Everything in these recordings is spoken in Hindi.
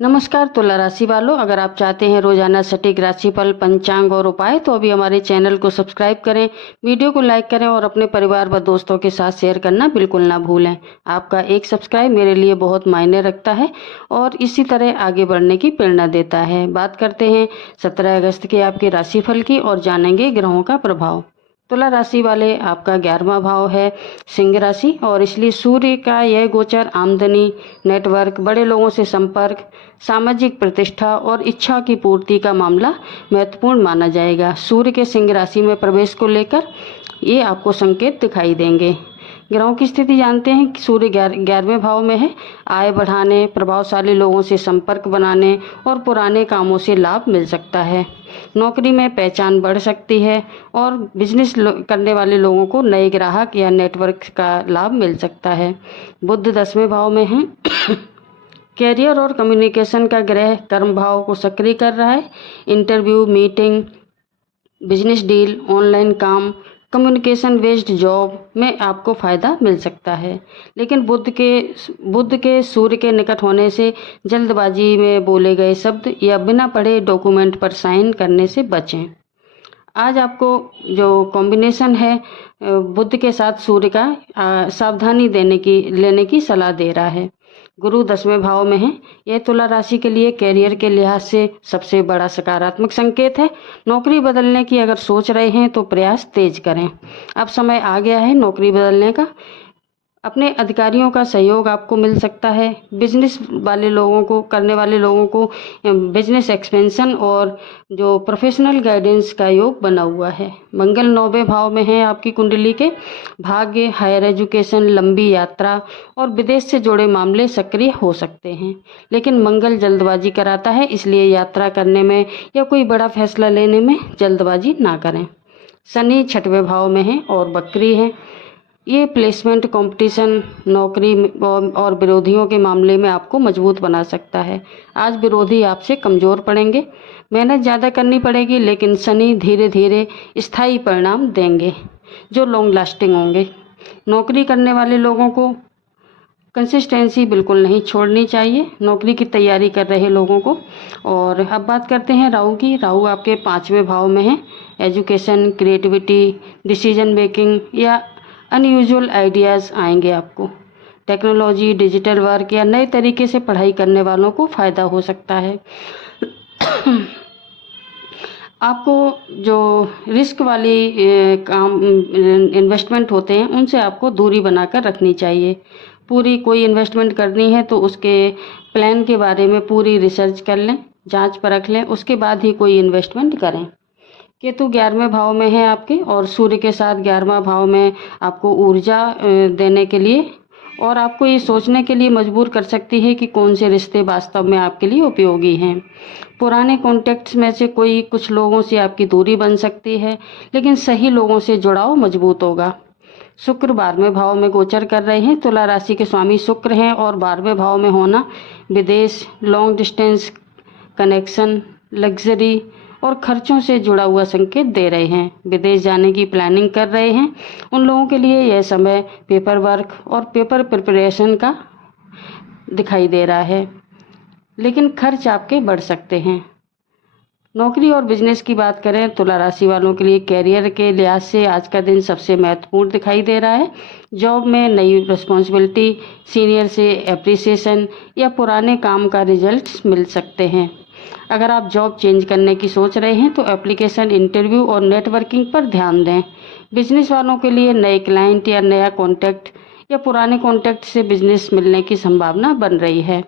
नमस्कार तुला राशि वालों, अगर आप चाहते हैं रोजाना सटीक राशिफल, पंचांग और उपाय तो अभी हमारे चैनल को सब्सक्राइब करें, वीडियो को लाइक करें और अपने परिवार व दोस्तों के साथ शेयर करना बिल्कुल ना भूलें। आपका एक सब्सक्राइब मेरे लिए बहुत मायने रखता है और इसी तरह आगे बढ़ने की प्रेरणा देता है। बात करते हैं 17 अगस्त के आपके राशिफल की और जानेंगे ग्रहों का प्रभाव। तुला राशि वाले, आपका 11वां भाव है सिंह राशि और इसलिए सूर्य का यह गोचर आमदनी, नेटवर्क, बड़े लोगों से संपर्क, सामाजिक प्रतिष्ठा और इच्छा की पूर्ति का मामला महत्वपूर्ण माना जाएगा। सूर्य के सिंह राशि में प्रवेश को लेकर ये आपको संकेत दिखाई देंगे। ग्रहों की स्थिति जानते हैं कि सूर्य 11वें भाव में है। आय बढ़ाने, प्रभावशाली लोगों से संपर्क बनाने और पुराने कामों से लाभ मिल सकता है। नौकरी में पहचान बढ़ सकती है और बिजनेस करने वाले लोगों को नए ग्राहक या नेटवर्क का लाभ मिल सकता है। बुध 10वें भाव में है। कैरियर और कम्युनिकेशन का ग्रह कर्म भाव को सक्रिय कर रहा है। Interview, meeting, business deal, online काम, कम्युनिकेशन बेस्ड जॉब में आपको फ़ायदा मिल सकता है। लेकिन बुध के सूर्य के निकट होने से जल्दबाजी में बोले गए शब्द या बिना पढ़े डॉक्यूमेंट पर साइन करने से बचें। आज आपको जो कॉम्बिनेशन है बुध के साथ सूर्य का सावधानी लेने की सलाह दे रहा है। गुरु 10वें भाव में है। यह तुला राशि के लिए कैरियर के लिहाज से सबसे बड़ा सकारात्मक संकेत है। नौकरी बदलने की अगर सोच रहे हैं तो प्रयास तेज करें। अब समय आ गया है नौकरी बदलने का। अपने अधिकारियों का सहयोग आपको मिल सकता है। बिजनेस करने वाले लोगों को बिजनेस एक्सपेंशन और जो प्रोफेशनल गाइडेंस का योग बना हुआ है। मंगल 9वें भाव में है आपकी कुंडली के। भाग्य, हायर एजुकेशन, लंबी यात्रा और विदेश से जुड़े मामले सक्रिय हो सकते हैं। लेकिन मंगल जल्दबाजी कराता है, इसलिए यात्रा करने में या कोई बड़ा फैसला लेने में जल्दबाजी ना करें। शनि 6वें भाव में है और वक्री है। ये प्लेसमेंट, कंपटीशन, नौकरी और विरोधियों के मामले में आपको मजबूत बना सकता है। आज विरोधी आपसे कमज़ोर पड़ेंगे, मेहनत ज़्यादा करनी पड़ेगी, लेकिन शनि धीरे धीरे स्थायी परिणाम देंगे जो लॉन्ग लास्टिंग होंगे। नौकरी करने वाले लोगों को कंसिस्टेंसी बिल्कुल नहीं छोड़नी चाहिए, नौकरी की तैयारी कर रहे लोगों को। और अब बात करते हैं राहु की। राहु आपके 5वें भाव में है। एजुकेशन, क्रिएटिविटी, डिसीजन मेकिंग या अनयूजुअल आइडियाज़ आएंगे आपको। टेक्नोलॉजी, डिजिटल वर्क या नए तरीके से पढ़ाई करने वालों को फ़ायदा हो सकता है। आपको जो रिस्क वाली काम इन्वेस्टमेंट होते हैं उनसे आपको दूरी बनाकर रखनी चाहिए। कोई इन्वेस्टमेंट करनी है तो उसके प्लान के बारे में पूरी रिसर्च कर लें, जांच परख लें, उसके बाद ही कोई इन्वेस्टमेंट करें। केतु 11वें भाव में है आपके और सूर्य के साथ 11वां भाव में आपको ऊर्जा देने के लिए और आपको ये सोचने के लिए मजबूर कर सकती है कि कौन से रिश्ते वास्तव में आपके लिए उपयोगी हैं। पुराने कॉन्टैक्ट्स में से कुछ लोगों से आपकी दूरी बन सकती है, लेकिन सही लोगों से जुड़ाव मजबूत होगा। शुक्र 12वें भाव में गोचर कर रहे हैं। तुला राशि के स्वामी शुक्र हैं और 12वें भाव में होना विदेश, लॉन्ग डिस्टेंस कनेक्शन, लग्जरी और खर्चों से जुड़ा हुआ संकेत दे रहे हैं। विदेश जाने की प्लानिंग कर रहे हैं उन लोगों के लिए यह समय पेपर वर्क और पेपर प्रिपरेशन का दिखाई दे रहा है, लेकिन खर्च आपके बढ़ सकते हैं। नौकरी और बिजनेस की बात करें तुला राशि वालों के लिए कैरियर के लिहाज से आज का दिन सबसे महत्वपूर्ण दिखाई दे रहा है। जॉब में नई रिस्पॉन्सिबिलिटी, सीनियर से एप्रिसिएशन या पुराने काम का रिजल्ट्स मिल सकते हैं। अगर आप जॉब चेंज करने की सोच रहे हैं तो एप्लीकेशन, इंटरव्यू और नेटवर्किंग पर ध्यान दें। बिजनेस वालों के लिए नए क्लाइंट या नया कॉन्टैक्ट या पुराने कॉन्टैक्ट से बिजनेस मिलने की संभावना बन रही है।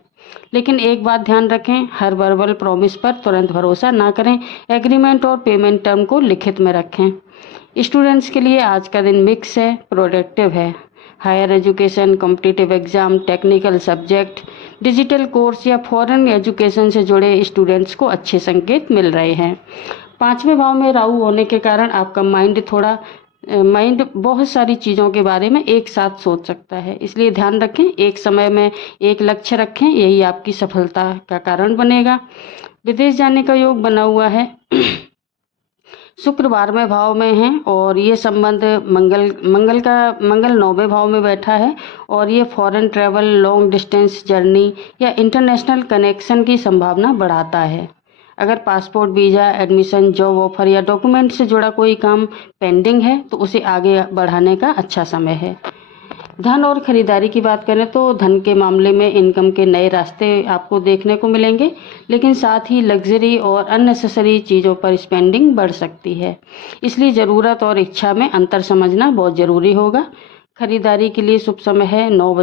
लेकिन एक बात ध्यान रखें, हर वर्बल प्रॉमिस पर तुरंत भरोसा ना करें। एग्रीमेंट और पेमेंट टर्म को लिखित में रखें। स्टूडेंट्स के लिए आज का दिन मिक्स है, प्रोडक्टिव है। Higher education, competitive exam, technical subject, digital course या फॉरेन एजुकेशन से जुड़े स्टूडेंट्स को अच्छे संकेत मिल रहे हैं। 5वें भाव में राहु होने के कारण आपका माइंड बहुत सारी चीज़ों के बारे में एक साथ सोच सकता है, इसलिए ध्यान रखें, एक समय में एक लक्ष्य रखें, यही आपकी सफलता का कारण बनेगा। विदेश जाने का योग बना हुआ है। शुक्र 12वें भाव में है और ये संबंध मंगल 9वें भाव में बैठा है और ये foreign travel, long distance journey या इंटरनेशनल कनेक्शन की संभावना बढ़ाता है। अगर passport, visa, admission, job offer या डॉक्यूमेंट से जुड़ा कोई काम पेंडिंग है तो उसे आगे बढ़ाने का अच्छा समय है। धन और खरीदारी की बात करें तो धन के मामले में इनकम के नए रास्ते आपको देखने को मिलेंगे, लेकिन साथ ही लग्जरी और अननेसेसरी चीज़ों पर स्पेंडिंग बढ़ सकती है, इसलिए ज़रूरत और इच्छा में अंतर समझना बहुत ज़रूरी होगा। खरीदारी के लिए शुभ समय है 9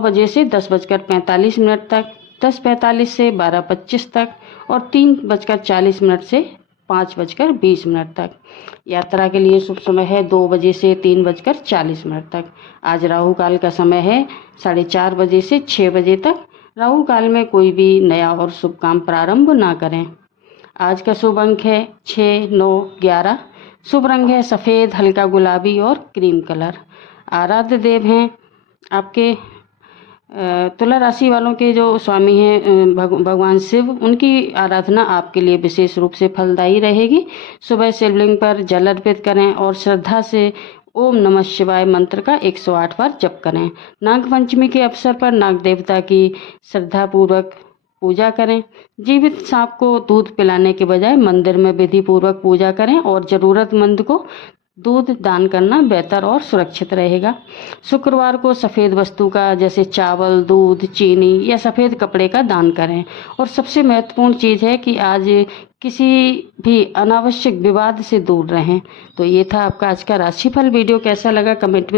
बजे से 10:45 तक, 10:45 से 12:25 तक और 3:40 से 5:20 तक। यात्रा के लिए शुभ समय है 2 बजे से 3:40 तक। आज राहु काल का समय है 4:30 बजे से 6 बजे तक। राहु काल में कोई भी नया और शुभ काम प्रारंभ ना करें। आज का शुभ अंक है 6, 9, 11। शुभ रंग है सफ़ेद, हल्का गुलाबी और क्रीम कलर। आराध्य देव हैं आपके तुला राशि वालों के जो स्वामी हैं भगवान शिव, उनकी आराधना आपके लिए विशेष रूप से फलदायी रहेगी। सुबह शिवलिंग पर जल अर्पित करें और श्रद्धा से ओम नमः शिवाय मंत्र का 108 बार जप करें। नाग पंचमी के अवसर पर नाग देवता की श्रद्धापूर्वक पूजा करें। जीवित सांप को दूध पिलाने के बजाय मंदिर में विधि पूर्वक पूजा करें और ज़रूरतमंद को दूध दान करना बेहतर और सुरक्षित रहेगा। शुक्रवार को सफ़ेद वस्तु का जैसे चावल, दूध, चीनी या सफ़ेद कपड़े का दान करें। और सबसे महत्वपूर्ण चीज़ है कि आज किसी भी अनावश्यक विवाद से दूर रहें। तो ये था आपका आज का राशिफल वीडियो। कैसा लगा कमेंट में